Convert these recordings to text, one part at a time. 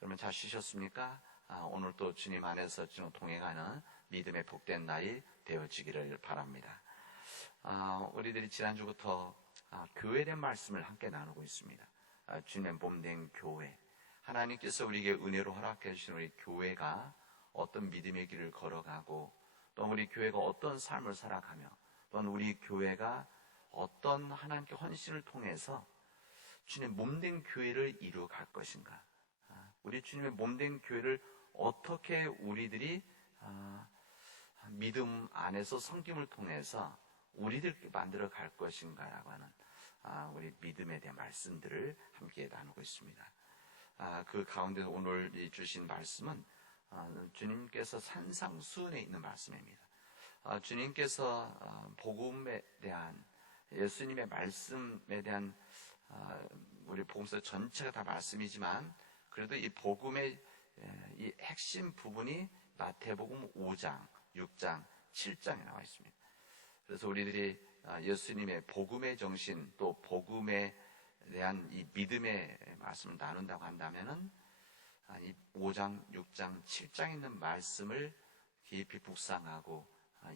그러면 잘 쉬셨습니까? 오늘 또 주님 안에서 동행하는 믿음의 복된 날이 되어지기를 바랍니다. 우리들이 지난주부터 교회에 대한 말씀을 함께 나누고 있습니다. 주님의 몸된 교회, 하나님께서 우리에게 은혜로 허락해 주신 우리 교회가 어떤 믿음의 길을 걸어가고, 또 우리 교회가 어떤 삶을 살아가며, 또는 우리 교회가 어떤 하나님께 헌신을 통해서 주님의 몸된 교회를 이루어갈 것인가, 우리 주님의 몸된 교회를 어떻게 우리들이 믿음 안에서 섬김을 통해서 우리들께 만들어 갈 것인가라고 하는 우리 믿음에 대한 말씀들을 함께 나누고 있습니다. 그 가운데 오늘 주신 말씀은 주님께서 산상수훈에 있는 말씀입니다. 주님께서 복음에 대한, 예수님의 말씀에 대한, 우리 복음서 전체가 다 말씀이지만 그래도 이 복음의 이 핵심 부분이 마태복음 5장, 6장, 7장에 나와 있습니다. 그래서 우리들이 예수님의 복음의 정신, 또 복음에 대한 이 믿음의 말씀을 나눈다고 한다면은 이 5장, 6장, 7장에 있는 말씀을 깊이 묵상하고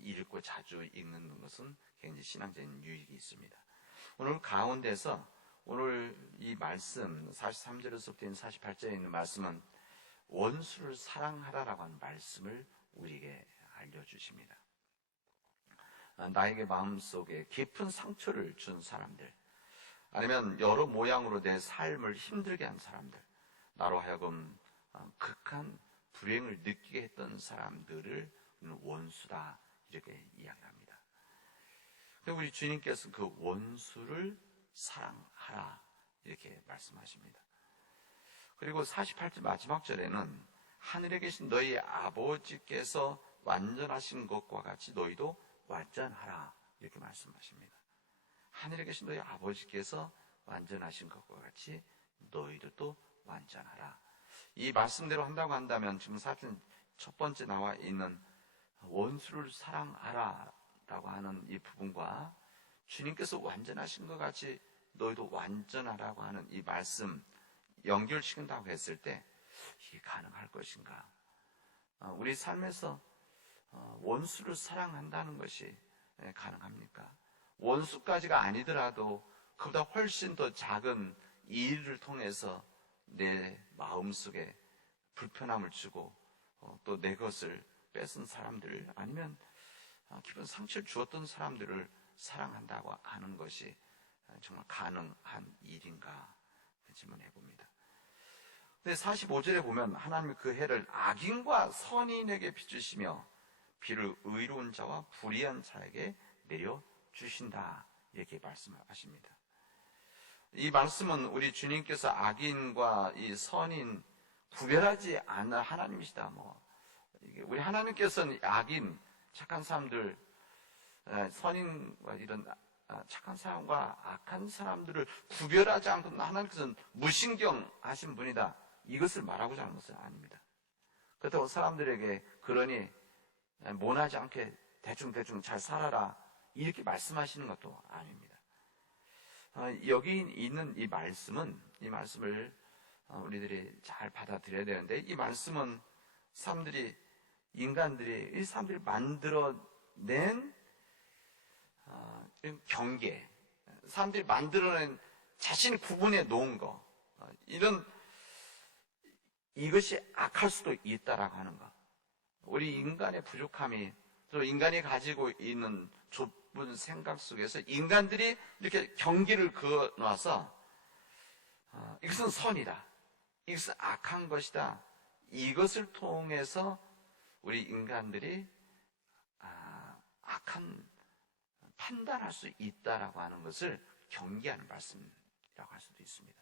읽고 자주 읽는 것은 굉장히 신앙적인 유익이 있습니다. 오늘 가운데서 오늘 이 말씀 43절에서부터 48절에 있는 말씀은 원수를 사랑하라라고 하는 말씀을 우리에게 알려주십니다. 나에게 마음속에 깊은 상처를 준 사람들, 아니면 여러 모양으로 내 삶을 힘들게 한 사람들, 나로 하여금 극한 불행을 느끼게 했던 사람들을 원수다, 이렇게 이야기합니다. 그리고 우리 주님께서 그 원수를 사랑하라, 이렇게 말씀하십니다. 그리고 48절 마지막 절에는 하늘에 계신 너희 아버지께서 완전하신 것과 같이 너희도 완전하라, 이렇게 말씀하십니다. 하늘에 계신 너희 아버지께서 완전하신 것과 같이 너희도 또 완전하라. 이 말씀대로 한다고 한다면 지금 사실 첫 번째 나와 있는 원수를 사랑하라 라고 하는 이 부분과 주님께서 완전하신 것 같이 너희도 완전하라고 하는 이 말씀 연결시킨다고 했을 때 이게 가능할 것인가? 우리 삶에서 원수를 사랑한다는 것이 가능합니까? 원수까지가 아니더라도 그보다 훨씬 더 작은 일을 통해서 내 마음속에 불편함을 주고 또 내 것을 뺏은 사람들, 아니면 깊은 상처를 주었던 사람들을 사랑한다고 하는 것이 정말 가능한 일인가 질문해 봅니다. 근데 45절에 보면 하나님이 그 해를 악인과 선인에게 비추시며 비를 의로운 자와 불의한 자에게 내려주신다, 이렇게 말씀하십니다. 이 말씀은 우리 주님께서 악인과 이 선인 구별하지 않는 하나님이시다. 우리 하나님께서는 악인, 착한 사람들, 선인과 이런 착한 사람과 악한 사람들을 구별하지 않고 하나님께서는 무신경하신 분이다, 이것을 말하고자 하는 것은 아닙니다. 그렇다고 사람들에게 그러니 모나지 않게 대충 잘 살아라, 이렇게 말씀하시는 것도 아닙니다. 여기 있는 이 말씀은, 이 말씀을 우리들이 잘 받아들여야 되는데, 이 말씀은 인간들이 이 사람들이 만들어낸 경계, 사람들이 만들어낸 자신이 구분해 놓은 거, 이것이 악할 수도 있다라고 하는 것. 우리 인간의 부족함이, 또 인간이 가지고 있는 좁은 생각 속에서 인간들이 이렇게 경계를 그어놔서 이것은 선이다, 이것은 악한 것이다, 이것을 통해서 우리 인간들이 악한 판단할 수 있다라고 하는 것을 경계하는 말씀이라고 할 수도 있습니다.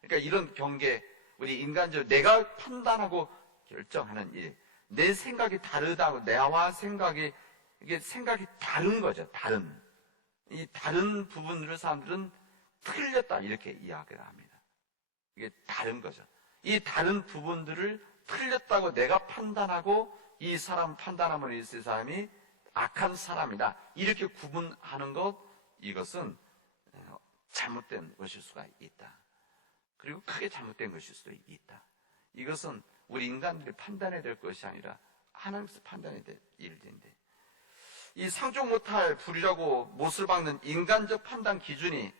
그러니까 이런 경계, 우리 인간적으로 내가 판단하고 결정하는 일, 내 생각이 다르다고, 나와 생각이 다른 거죠. 이 다른 부분으로 사람들은 틀렸다, 이렇게 이야기를 합니다. 이게 다른 거죠. 이 다른 부분들을 틀렸다고 내가 판단하고, 이 사람 판단함으로 있을 사람이 악한 사람이다, 이렇게 구분하는 것, 이것은 잘못된 것일 수가 있다. 그리고 크게 잘못된 것일 수도 있다. 이것은 우리 인간들이 판단해야 될 것이 아니라 하나님께서 판단해야 될 일인데, 이 상종 못할 불이라고 못을 박는 인간적 판단 기준이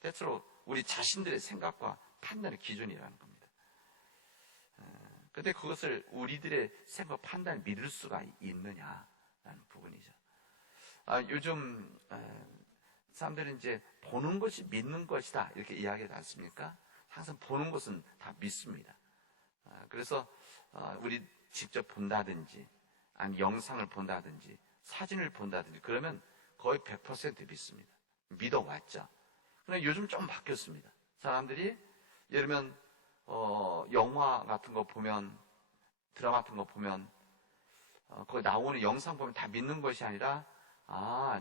대체로 우리 자신들의 생각과 판단의 기준이라는 겁니다. 근데 그것을 우리들의 생각, 판단을 믿을 수가 있느냐라는 부분이죠. 요즘 사람들은 이제 보는 것이 믿는 것이다 이렇게 이야기하지 않습니까? 항상 보는 것은 다 믿습니다. 그래서 우리 직접 본다든지 아니면 영상을 본다든지 사진을 본다든지 그러면 거의 100% 믿습니다. 믿어왔죠. 그런데 요즘 좀 바뀌었습니다. 사람들이 예를 들면 영화 같은 거 보면, 드라마 같은 거 보면 거기 나오는 영상 보면 다 믿는 것이 아니라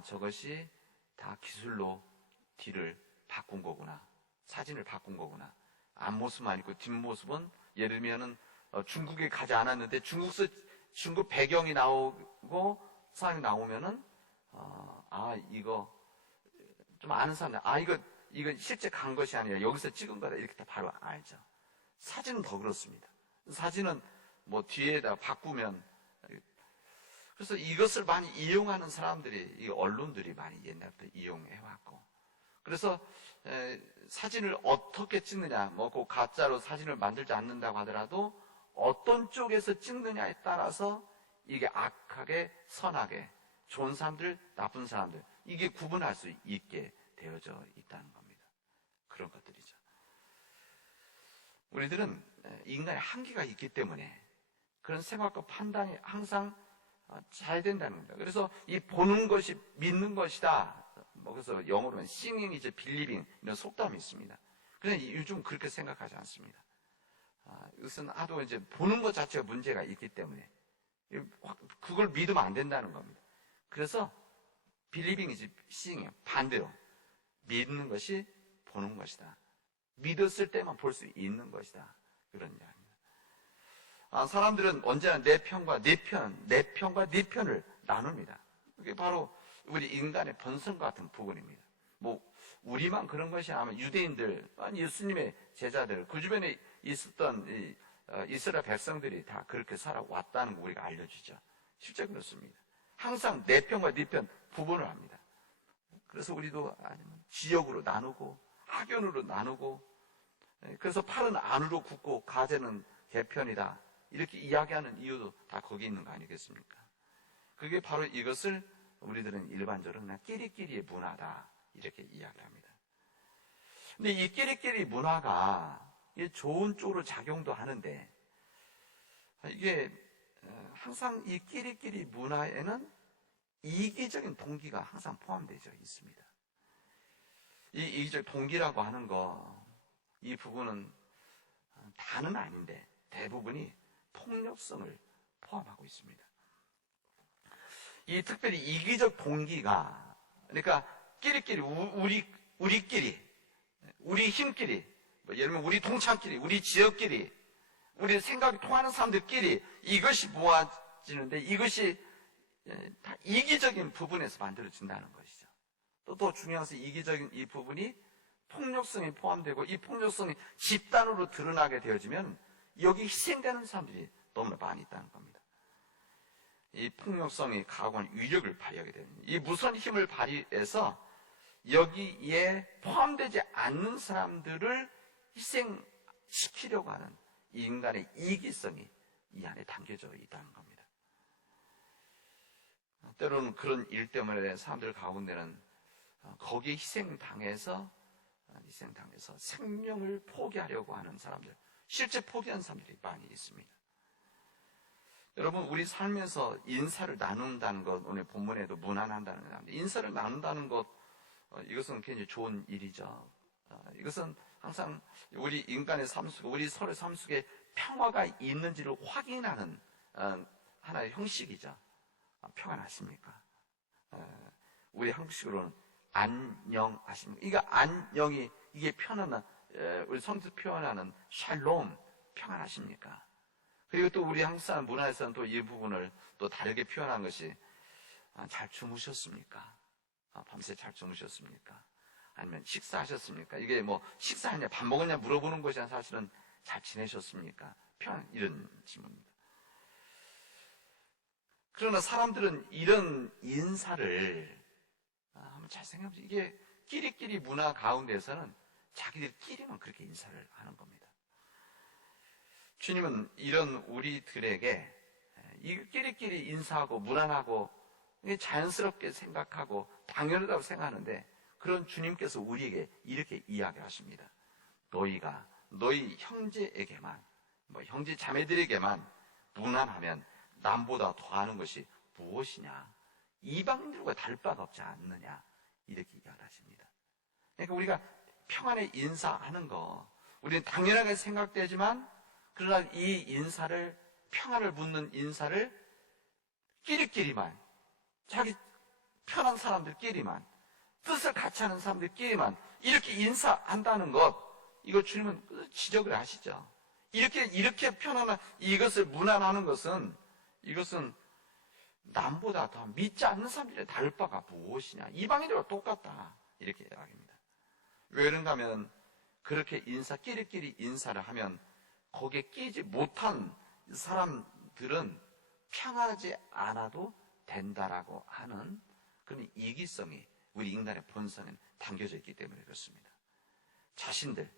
저것이 다 기술로 뒤를 바꾼 거구나, 사진을 바꾼 거구나, 앞모습만 있고 뒷모습은 예를 들면은 중국에 가지 않았는데 중국 배경이 나오고 사람이 나오면은 이거 좀 아는 사람들 이거 실제 간 것이 아니라 여기서 찍은 거다 이렇게 다 바로 알죠. 사진은 더 그렇습니다. 사진은 뭐 뒤에다 바꾸면, 그래서 이것을 많이 이용하는 사람들이, 이 언론들이 많이 옛날부터 이용해 왔고, 그래서 사진을 어떻게 찍느냐, 뭐 그 가짜로 사진을 만들지 않는다고 하더라도 어떤 쪽에서 찍느냐에 따라서 이게 악하게 선하게, 좋은 사람들, 나쁜 사람들, 이게 구분할 수 있게 되어져 있다는 겁니다. 그런 것들이죠. 우리들은 인간의 한계가 있기 때문에 그런 생각과 판단이 항상 잘 된다는 겁니다. 그래서 이 보는 것이 믿는 것이다. 그래서 영어로는 seeing is believing 이런 속담이 있습니다. 그런데 요즘 그렇게 생각하지 않습니다. 이것은 하도 이제 보는 것 자체가 문제가 있기 때문에 그걸 믿으면 안 된다는 겁니다. 그래서 believing is seeing, 반대로 믿는 것이 보는 것이다. 믿었을 때만 볼 수 있는 것이다. 그런 이야기입니다. 사람들은 언제나 내 편과 네 편을 나눕니다. 그게 바로 우리 인간의 본성 같은 부분입니다. 뭐 우리만 그런 것이 아니면 유대인들, 예수님의 제자들, 그 주변에 있었던 이스라엘 백성들이 다 그렇게 살아왔다는 거 우리가 알려주죠. 실제 그렇습니다. 항상 내 편과 네 편 구분을 합니다. 그래서 우리도 지역으로 나누고 학연으로 나누고, 그래서 팔은 안으로 굽고 가재는 개편이다 이렇게 이야기하는 이유도 다 거기 있는 거 아니겠습니까? 그게 바로 이것을 우리들은 일반적으로 그냥 끼리끼리의 문화다 이렇게 이야기합니다. 근데 이 끼리끼리 문화가 좋은 쪽으로 작용도 하는데, 이게 항상 이 끼리끼리 문화에는 이기적인 동기가 항상 포함되어 있습니다. 이 이기적 동기라고 하는 이 부분은 다는 아닌데 대부분이 폭력성을 포함하고 있습니다. 이 특별히 이기적 동기가, 그러니까 끼리끼리 우리끼리, 우리 힘끼리, 예를 들면 우리 동창끼리, 우리 지역끼리, 우리 생각이 통하는 사람들끼리 이것이 모아지는데, 이것이 다 이기적인 부분에서 만들어진다는 것이죠. 또 더 중요한 것은 이기적인 이 부분이 폭력성이 포함되고, 이 폭력성이 집단으로 드러나게 되어지면 여기 희생되는 사람들이 너무나 많이 있다는 겁니다. 이 폭력성이 강한 위력을 발휘하게 됩니다. 이 무선 힘을 발휘해서 여기에 포함되지 않는 사람들을 희생시키려고 하는 이 인간의 이기성이 이 안에 담겨져 있다는 겁니다. 때로는 그런 일 때문에 사람들 가운데는 거기에 희생당해서 생명을 포기하려고 하는 사람들, 실제 포기한 사람들이 많이 있습니다. 여러분, 우리 살면서 인사를 나눈다는 것, 오늘 본문에도 무난한다는 것, 인사를 나눈다는 것, 이것은 굉장히 좋은 일이죠. 이것은 항상 우리 인간의 삶 속에, 우리 서로의 삶 속에 평화가 있는지를 확인하는 하나의 형식이죠. 평안하십니까? 우리 한국식으로는 안녕하십니까? 이거 안녕이, 이게 편안한, 우리 성도 표현하는 샬롬, 평안하십니까? 그리고 또 우리 한국 사람 문화에서는 또 이 부분을 또 다르게 표현한 것이, 잘 주무셨습니까? 밤새 잘 주무셨습니까? 아니면 식사하셨습니까? 이게 뭐 식사했냐, 밥 먹었냐 물어보는 것이 아니라 사실은 잘 지내셨습니까? 이런 질문입니다. 그러나 사람들은 이런 인사를 한번 잘 생각해보세요. 이게 끼리끼리 문화 가운데서는 자기들끼리만 그렇게 인사를 하는 겁니다. 주님은 이런 우리들에게 이 끼리끼리 인사하고 무난하고 자연스럽게 생각하고 당연하다고 생각하는데, 그런 주님께서 우리에게 이렇게 이야기하십니다. 너희가 너희 형제에게만, 형제 자매들에게만 무난하면 남보다 더하는 것이 무엇이냐? 이방인들과 다를 바가 없지 않느냐? 이렇게 이야기하십니다. 그러니까 우리가 평안에 인사하는 거, 우리는 당연하게 생각되지만, 그러나 이 인사를, 평안을 묻는 인사를 끼리끼리만, 자기 편한 사람들끼리만, 뜻을 같이 하는 사람들끼리만 이렇게 인사한다는 것, 이거 주님은 지적을 하시죠. 이렇게 편안한 이것을 무난하는 것은, 이것은 남보다 더 믿지 않는 사람들이 다를 바가 무엇이냐? 이방인들과 똑같다. 이렇게 이야기합니다. 왜 그런가 하면, 그렇게 끼리끼리 인사를 하면 거기에 끼지 못한 사람들은 평안하지 않아도 된다라고 하는 그런 이기성이 우리 인간의 본성에 담겨져 있기 때문에 그렇습니다. 자신들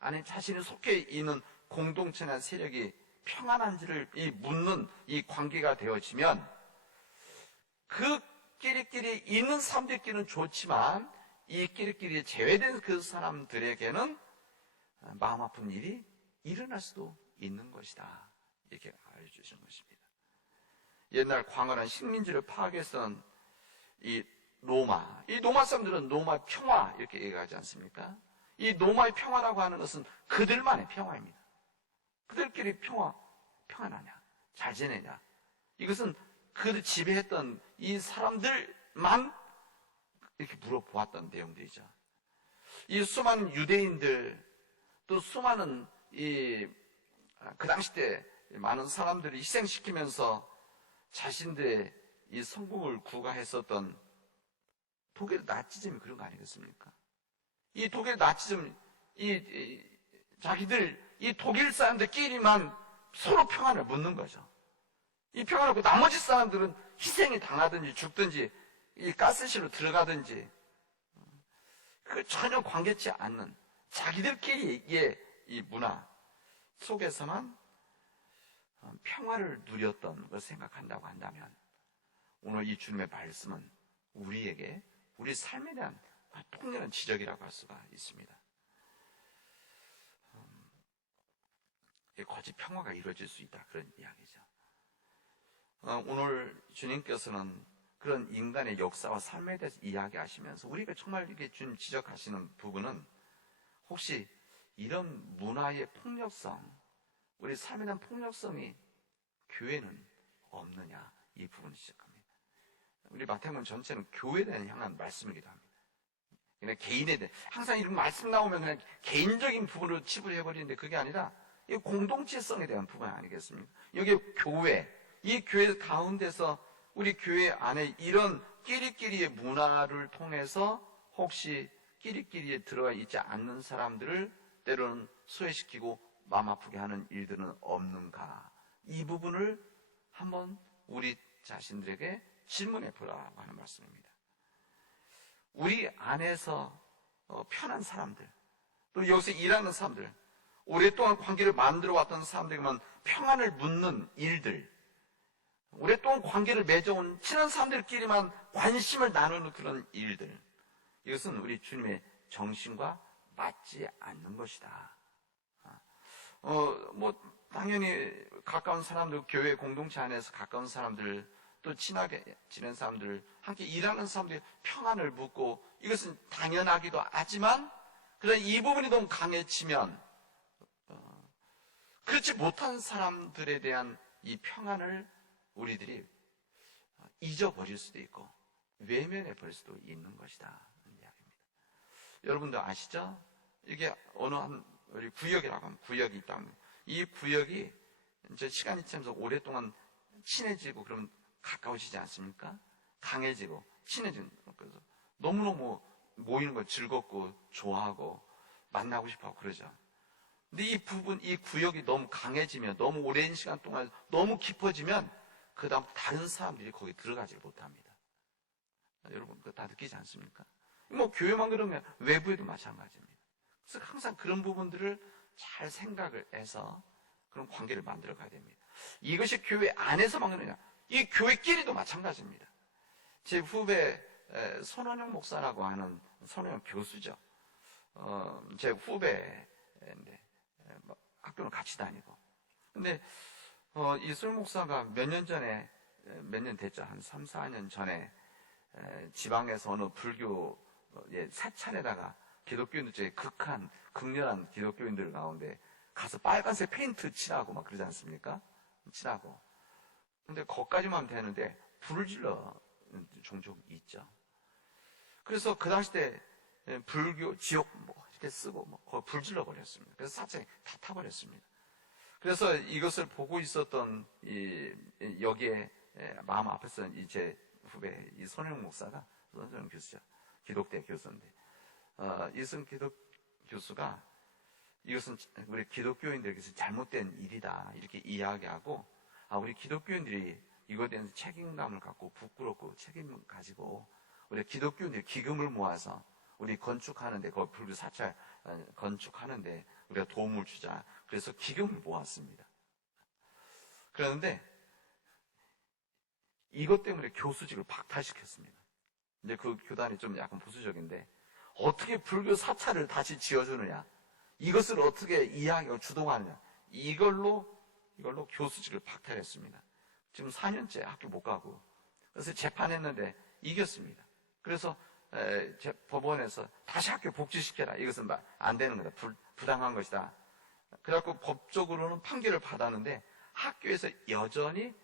안에 자신이 속해 있는 공동체나 세력이 평안한지를 묻는 이 관계가 되어지면, 그 끼리끼리 있는 사람들끼리는 좋지만 이 끼리끼리 제외된 그 사람들에게는 마음 아픈 일이 일어날 수도 있는 것이다. 이렇게 알려주시는 것입니다. 옛날 광활한 식민지를 파괴했던 이 로마 사람들은 로마 평화 이렇게 얘기하지 않습니까? 이 로마의 평화라고 하는 것은 그들만의 평화입니다. 그들끼리 평안하냐, 잘 지내냐, 이것은 그들 지배했던 이 사람들만 이렇게 물어보았던 내용들이죠. 이 수많은 유대인들, 또 수많은 그 당시 때 많은 사람들을 희생시키면서 자신들의 이 성공을 구가했었던 독일 나치즘이 그런 거 아니겠습니까? 이 독일 나치즘, 자기들, 이 독일 사람들끼리만 서로 평안을 묻는 거죠. 이 평안을 묻고 나머지 사람들은 희생이 당하든지 죽든지, 이 가스실로 들어가든지, 그 전혀 관계치 않는 자기들끼리의 이 문화 속에서만 평화를 누렸던 것을 생각한다고 한다면, 오늘 이 주님의 말씀은 우리에게 우리 삶에 대한 통렬한 지적이라고 할 수가 있습니다. 거짓 평화가 이루어질 수 있다, 그런 이야기죠. 오늘 주님께서는 그런 인간의 역사와 삶에 대해서 이야기하시면서 우리가 정말 이렇게 주님 지적하시는 부분은, 혹시 이런 문화의 폭력성, 우리 삶에 대한 폭력성이 교회는 없느냐, 이 부분을 지적합니다. 우리 마태복음 전체는 교회에 대한 향한 말씀이기도 합니다. 그냥 개인에 대해, 항상 이런 말씀 나오면 그냥 개인적인 부분으로 치부를 해버리는데, 그게 아니라 이 공동체성에 대한 부분 아니겠습니까? 여기 교회, 이 교회 가운데서 우리 교회 안에 이런 끼리끼리의 문화를 통해서 혹시 끼리끼리에 들어가 있지 않는 사람들을 때로는 소외시키고 마음 아프게 하는 일들은 없는가? 이 부분을 한번 우리 자신들에게 질문해 보라고 하는 말씀입니다. 우리 안에서 편한 사람들, 또 여기서 일하는 사람들, 오랫동안 관계를 만들어 왔던 사람들에게만 평안을 묻는 일들, 오랫동안 관계를 맺어온 친한 사람들끼리만 관심을 나누는 그런 일들, 이것은 우리 주님의 정신과 맞지 않는 것이다. 당연히 가까운 사람들, 교회 공동체 안에서 가까운 사람들, 또 친하게 지낸 사람들, 함께 일하는 사람들이 평안을 묻고, 이것은 당연하기도 하지만, 그러나 이 부분이 너무 강해지면 그렇지 못한 사람들에 대한 이 평안을 우리들이 잊어버릴 수도 있고 외면해 버릴 수도 있는 것이다, 하는 이야기입니다. 여러분도 아시죠? 이게 어느 한 우리 구역이라고 하면 구역이 있다면, 이 구역이 이제 시간이 지나면서 오랫동안 친해지고 그러면 가까워지지 않습니까? 강해지고 친해지는, 그래서 너무너무 모이는 거 즐겁고 좋아하고 만나고 싶어하고 그러죠. 근데 이 부분, 이 구역이 너무 강해지면, 너무 오랜 시간 동안 너무 깊어지면 그 다음 다른 사람들이 거기 들어가지 못합니다. 여러분 그거 다 느끼지 않습니까? 뭐 교회만 그러면 외부에도 마찬가지입니다. 그래서 항상 그런 부분들을 잘 생각을 해서 그런 관계를 만들어 가야 됩니다. 이것이 교회 안에서만 그러냐? 이 교회끼리도 마찬가지입니다. 제 후배 손원영 목사라고 하는 손원영 교수죠. 제 후배인데 학교는 같이 다니고. 근데 이 손 목사가 몇 년 전에, 몇 년 됐죠. 한 3, 4년 전에 지방에서 어느 불교의 사찰에다가 기독교인들 중에 극렬한 기독교인들 가운데 가서 빨간색 페인트 칠하고 막 그러지 않습니까? 칠하고. 근데 거기까지만 되는데 불을 질러 종종 있죠. 그래서 그 당시 때 불교 지옥 뭐 이렇게 쓰고 거기 불 질러 버렸습니다. 그래서 사찰이 다 타버렸습니다. 그래서 이것을 보고 있었던 여기에 마음 앞에서 제 후배 이 손영 목사가, 손영 교수죠. 기독대 교수인데 이승 기독 교수가 이것은 우리 기독교인들에게서 잘못된 일이다 이렇게 이야기하고, 우리 기독교인들이 이거에 대해서 책임감을 갖고 부끄럽고 책임을 가지고 우리 기독교인들이 기금을 모아서 우리 건축하는데, 그 불교 사찰 건축하는데 우리가 도움을 주자. 그래서 기금을 모았습니다. 그런데 이것 때문에 교수직을 박탈시켰습니다. 이제 그 교단이 좀 약간 보수적인데 어떻게 불교 사찰을 다시 지어주느냐, 이것을 어떻게 이야기하고 주동하느냐, 이걸로 교수직을 박탈했습니다. 지금 4년째 학교 못 가고, 그래서 재판했는데 이겼습니다. 그래서 법원에서 다시 학교 복지시켜라, 이것은 안 되는 거다, 부당한 것이다. 그래갖고 법적으로는 판결을 받았는데 학교에서 여전히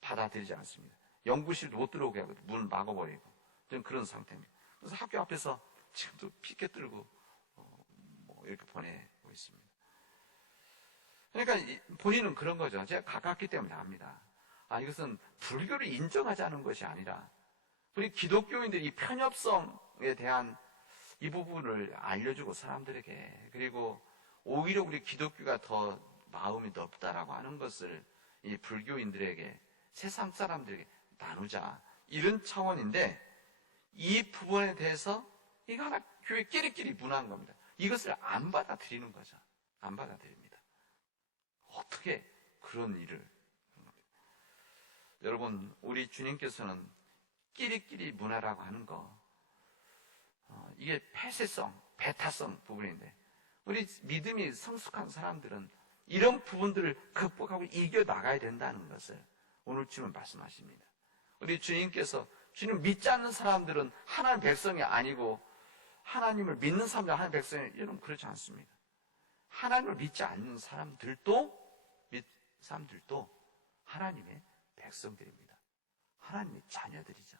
받아들이지 않습니다. 연구실도 못 들어오게 하고 문 막아버리고 좀 그런 상태입니다. 그래서 학교 앞에서 지금도 피켓 들고 이렇게 보내고 있습니다. 그러니까 본인은 그런 거죠. 제가 가깝기 때문에 압니다. 이것은 불교를 인정하지 않은 것이 아니라 우리 기독교인들이 편협성에 대한 이 부분을 알려주고 사람들에게, 그리고 오히려 우리 기독교가 더 마음이 넓다라고 하는 것을 이 불교인들에게, 세상 사람들에게 나누자, 이런 차원인데, 이 부분에 대해서 이거 하나 교회 끼리끼리 문화한 겁니다. 이것을 안 받아들이는 거죠. 안 받아들입니다. 어떻게 그런 일을. 여러분, 우리 주님께서는 끼리끼리 문화라고 하는 거, 이게 폐쇄성, 배타성 부분인데, 우리 믿음이 성숙한 사람들은 이런 부분들을 극복하고 이겨나가야 된다는 것을 오늘 주님은 말씀하십니다. 우리 주님께서, 주님 믿지 않는 사람들은 하나님의 백성이 아니고 하나님을 믿는 사람들 하나님의 백성이, 여러분 그렇지 않습니다. 하나님을 믿지 않는 사람들도 하나님의 백성들입니다. 하나님의 자녀들이죠.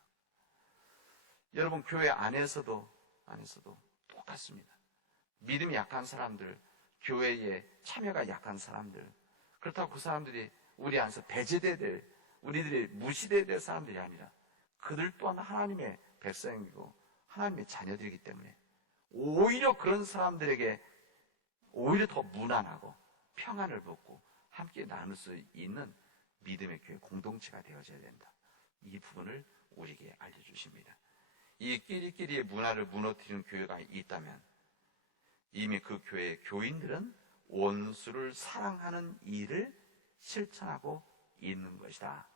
여러분 교회 안에서도 똑같습니다. 믿음이 약한 사람들, 교회에 참여가 약한 사람들, 그렇다고 그 사람들이 우리 안에서 배제돼야 될, 우리들이 무시돼야 될 사람들이 아니라 그들 또한 하나님의 백성이고 하나님의 자녀들이기 때문에 오히려 그런 사람들에게 오히려 더 무난하고 평안을 받고 함께 나눌 수 있는 믿음의 교회 공동체가 되어져야 된다. 이 부분을 우리에게 알려주십니다. 이 끼리끼리의 문화를 무너뜨리는 교회가 있다면 이미 그 교회의 교인들은 원수를 사랑하는 일을 실천하고 있는 것이다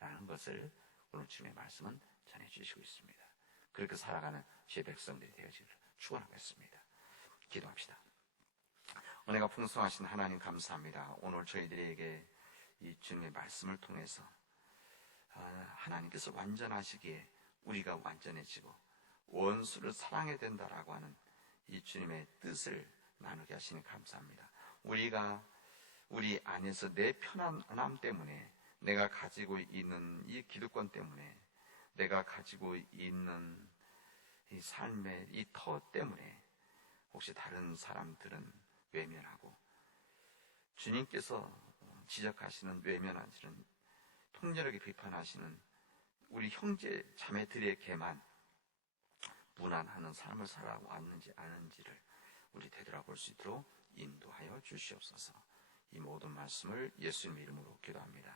라는 것을 오늘 주님의 말씀은 전해주시고 있습니다. 그렇게 살아가는 주의 백성들이 되어지기를 축원하겠습니다. 기도합시다. 은혜가 풍성하신 하나님 감사합니다. 오늘 저희들에게 이 주님의 말씀을 통해서 하나님께서 완전하시기에 우리가 완전해지고 원수를 사랑해야 된다라고 하는 이 주님의 뜻을 나누게 하시니 감사합니다. 우리가 우리 안에서 내 편안함 때문에, 내가 가지고 있는 이 기득권 때문에, 내가 가지고 있는 이 삶의 이 터 때문에 혹시 다른 사람들은 외면하고, 주님께서 지적하시는, 외면하시는, 통렬하게 비판하시는 우리 형제 자매들에게만 무난하는 삶을 살아왔는지 아는지를 우리 되돌아볼 수 있도록 인도하여 주시옵소서. 이 모든 말씀을 예수님 이름으로 기도합니다.